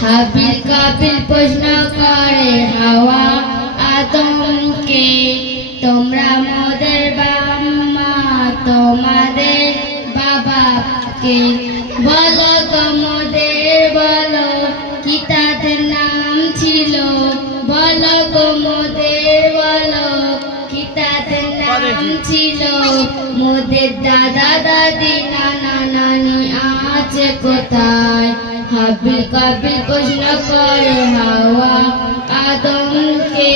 হাবিল কাবিল প্রশ্ন করে হাওয়া আদমকে, তোমরা মোদের বাম্মা তোমাদের বাবাকে বলো তোমাদের বলো, কি নাম ছিল? বলো তোমাদের নাম ছিল মোদের দাদা দাদি, নানা নানি আছে কোথায়? হাবিল কাবিল প্রশ্ন করে হাওয়া আদমকে,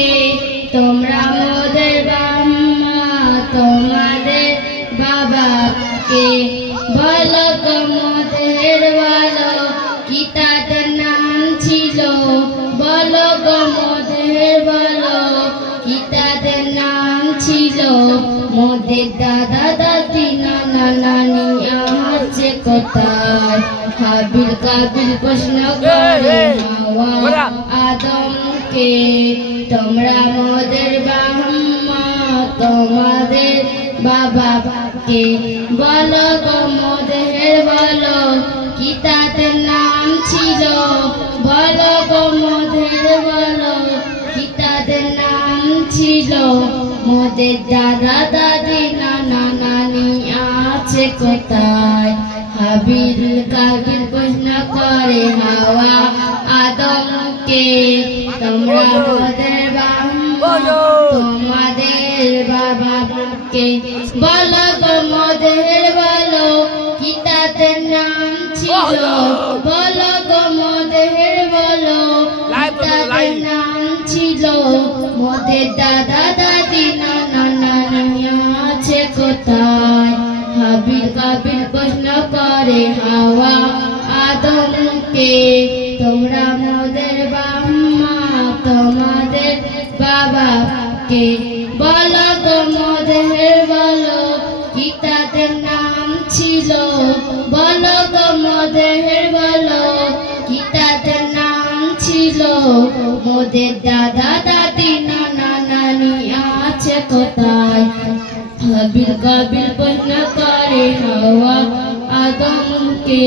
তোমরা মোদের বাম্মা তোমাদের বাবাকে। বলো গোমদের বলো, কি তাদের নাম ছিল? বলো গোমদের বলো। কি তাদের নাম ছিল। মোদের দাদা দাদি নানা নানি আছে কোথায়? হাবিল কাবিল প্রশ্ন করে আদমকে তোমরা মোদের বাহম্মা তোমাদের বাবাকে বলো গো মোদের বলো। কি নাম ছিল বলো গো মোদের বলো। কি তাদের নাম ছিল মোদের দাদা দাদি নানা নানি আছে কোথায়? হাবিল কাবিল প্রশ্ন করে হাওয়া আদমকে তোমরা মোদের তোমাদের বাবাকে বলো গো মোদের বলো কি তাদের নাম ছিল? বলো। গো মোদের বলো তাদের নাম ছিল? মোদের দাদা দাদি নানা নানি তোমরা মোদের নাম ছিল, বলো গো মোদের বলো। কি নাম ছিল, মোদের দাদা দাদি, নানি আছে কোথায় হাবিল কাবিল প্রশ্ন করে হাওয়া আদমকে